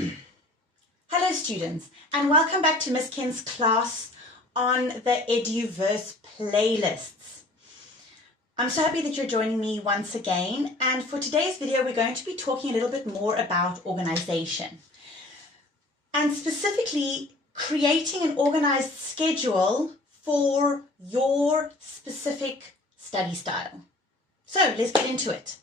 Hello students, and welcome back to Miss Ken's class on the Eduverse playlists. I'm so happy that you're joining me once again, and for today's video we're going to be talking a little bit more about organization and specifically creating an organized schedule for your specific study style. So let's get into it.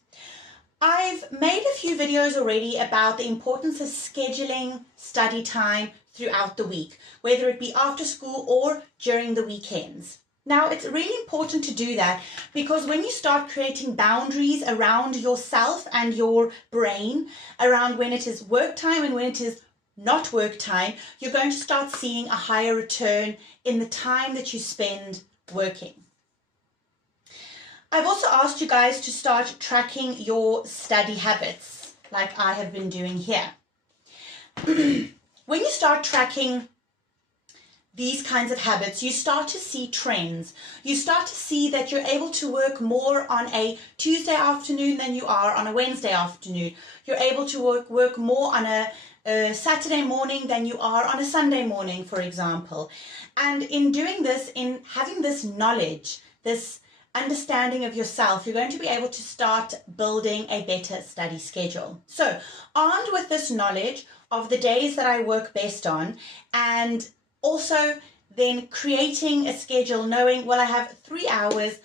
I've made a few videos already about the importance of scheduling study time throughout the week, whether it be after school or during the weekends. Now, it's really important to do that because when you start creating boundaries around yourself and your brain, around when it is work time and when it is not work time, you're going to start seeing a higher return in the time that you spend working. I've also asked you guys to start tracking your study habits, like I have been doing here. When you start tracking these kinds of habits, you start to see trends. You start to see that you're able to work more on a Tuesday afternoon than you are on a Wednesday afternoon. You're able to work more on a Saturday morning than you are on a Sunday morning, for example. And in doing this, in having this knowledge, this understanding of yourself, you're going to be able to start building a better study schedule. So, armed with this knowledge of the days that I work best on, and also then creating a schedule, knowing, well, I have 3 hours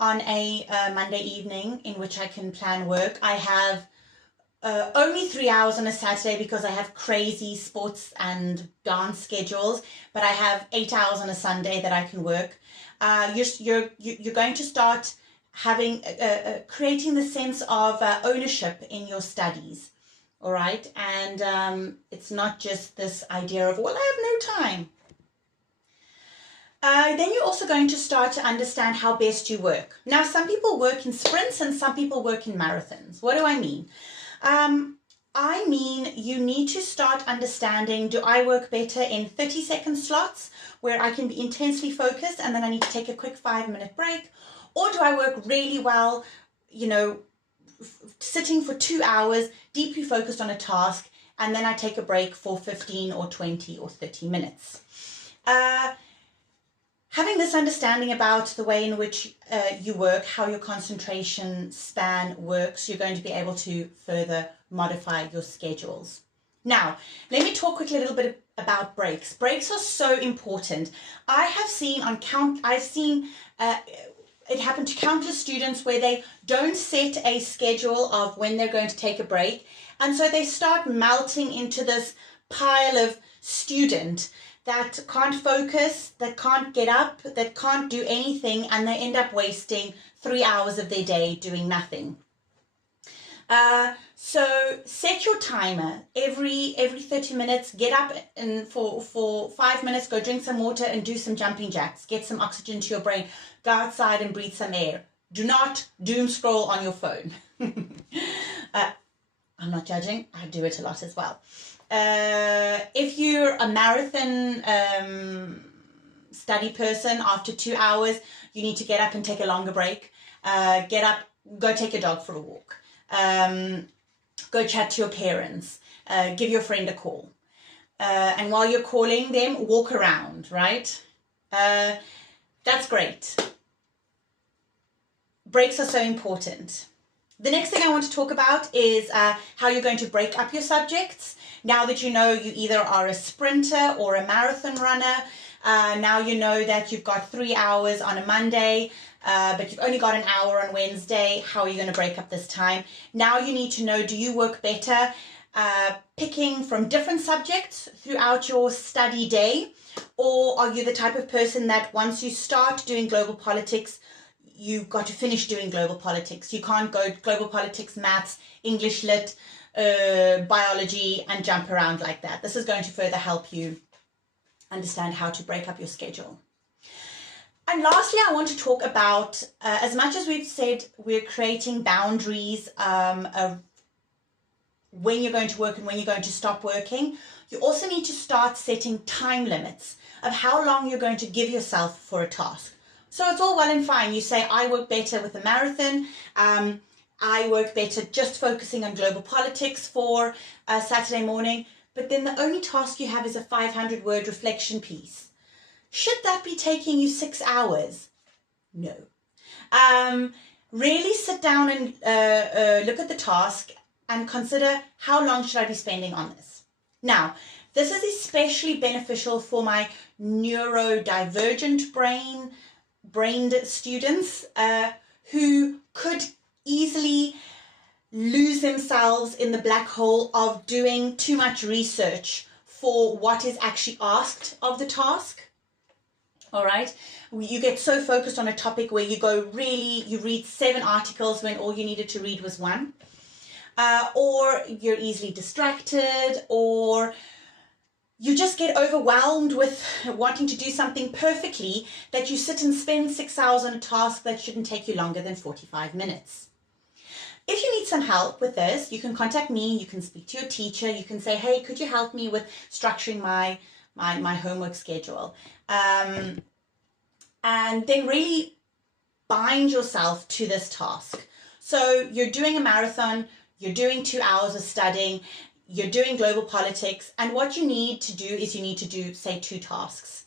on a Monday evening in which I can plan work. I have only 3 hours on a Saturday because I have crazy sports and dance schedules, but I have 8 hours on a Sunday that I can work. You're going to start having creating the sense of ownership in your studies, all right? And it's not just this idea of, well, I have no time. Then you're also going to start to understand how best you work. Now, some people work in sprints and some people work in marathons. What do I mean? I mean, you need to start understanding, do I work better in 30-second slots where I can be intensely focused and then I need to take a quick 5-minute break? Or do I work really well, you know, sitting for 2 hours, deeply focused on a task, and then I take a break for 15 or 20 or 30 minutes? Having this understanding about the way in which you work, how your concentration span works, you're going to be able to further modify your schedules. Now, let me talk quickly a little bit about breaks. Breaks are so important. I have seen it happen to countless students where they don't set a schedule of when they're going to take a break, and so they start melting into this pile of student that can't focus, that can't get up, that can't do anything, and they end up wasting 3 hours of their day doing nothing. So set your timer every 30 minutes, get up and for 5 minutes, go drink some water and do some jumping jacks, get some oxygen to your brain, go outside and breathe some air. Do not doom scroll on your phone. I'm not judging, I do it a lot as well. If you're a marathon study person, after 2 hours, you need to get up and take a longer break. Get up, go take a dog for a walk. Go chat to your parents. Give your friend a call. And while you're calling them, walk around, right? That's great. Breaks are so important. The next thing I want to talk about is how you're going to break up your subjects. Now that you know you either are a sprinter or a marathon runner, now you know that you've got 3 hours on a Monday, but you've only got an hour on Wednesday. How are you going to break up this time? Now you need to know, do you work better picking from different subjects throughout your study day? Or are you the type of person that once you start doing global politics, you've got to finish doing global politics? You can't go global politics, maths, English lit, biology, and jump around like that. This is going to further help you understand how to break up your schedule. And lastly, I want to talk about, as much as we've said, we're creating boundaries of when you're going to work and when you're going to stop working, you also need to start setting time limits of how long you're going to give yourself for a task. So it's all well and fine. You say, I work better with a marathon. I work better just focusing on global politics for Saturday morning. but then the only task you have is a 500-word reflection piece. Should that be taking you 6 hours? No. Really sit down and look at the task and consider how long should I be spending on this. Now, this is especially beneficial for my neurodivergent brained students who could easily lose themselves in the black hole of doing too much research for what is actually asked of the task. All right, you get so focused on a topic where you read 7 articles when all you needed to read was 1, or you're easily distracted, or you just get overwhelmed with wanting to do something perfectly that you sit and spend 6 hours on a task that shouldn't take you longer than 45 minutes. If you need some help with this, you can contact me, you can speak to your teacher, you can say, hey, could you help me with structuring my homework schedule? And then really bind yourself to this task. So you're doing a marathon, you're doing 2 hours of studying, you're doing global politics, and what you need to do is you need to do, say, 2 tasks.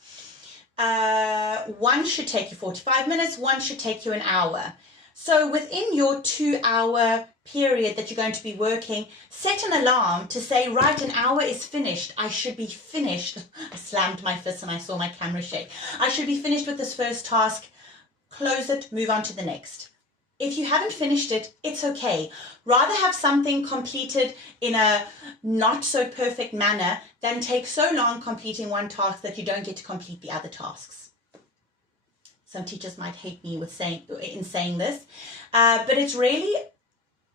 One should take you 45 minutes, one should take you an hour. So within your 2-hour period that you're going to be working, set an alarm to say, right, an hour is finished. I should be finished. I slammed my fist and I saw my camera shake. I should be finished with this first task. Close it, move on to the next. If you haven't finished it, it's okay. Rather have something completed in a not so perfect manner than take so long completing one task that you don't get to complete the other tasks. Some teachers might hate me in saying this, but it's really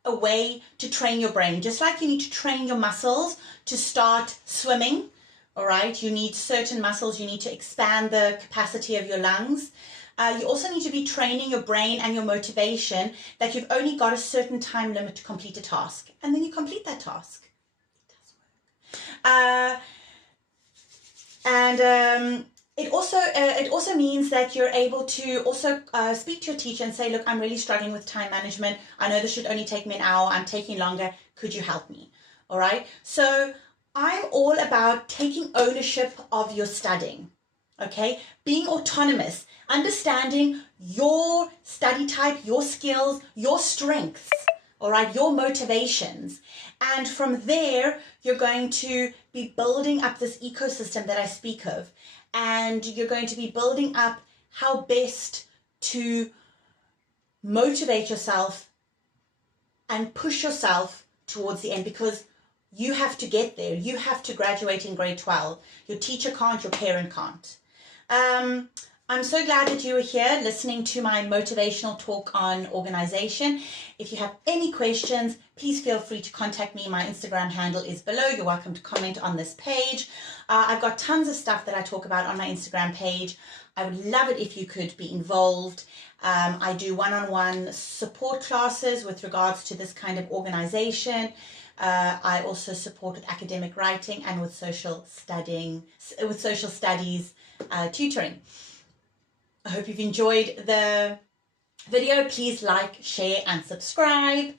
a way to train your brain. Just like you need to train your muscles to start swimming, all right? You need certain muscles. You need to expand the capacity of your lungs. You also need to be training your brain and your motivation that you've only got a certain time limit to complete a task, and then you complete that task. It does work. It also means that you're able to also speak to your teacher and say, look, I'm really struggling with time management. I know this should only take me an hour. I'm taking longer. Could you help me? All right. So I'm all about taking ownership of your studying. Okay. Being autonomous, understanding your study type, your skills, your strengths, all right, your motivations. And from there, you're going to be building up this ecosystem that I speak of. And you're going to be building up how best to motivate yourself and push yourself towards the end, because you have to get there. You have to graduate in grade 12. Your teacher can't, your parent can't. I'm so glad that you were here listening to my motivational talk on organization. If you have any questions, please feel free to contact me. My Instagram handle is below. You're welcome to comment on this page. I've got tons of stuff that I talk about on my Instagram page. I would love it if you could be involved. I do one-on-one support classes with regards to this kind of organization. I also support with academic writing and with social studies tutoring. I hope you've enjoyed the video. Please like, share, and subscribe.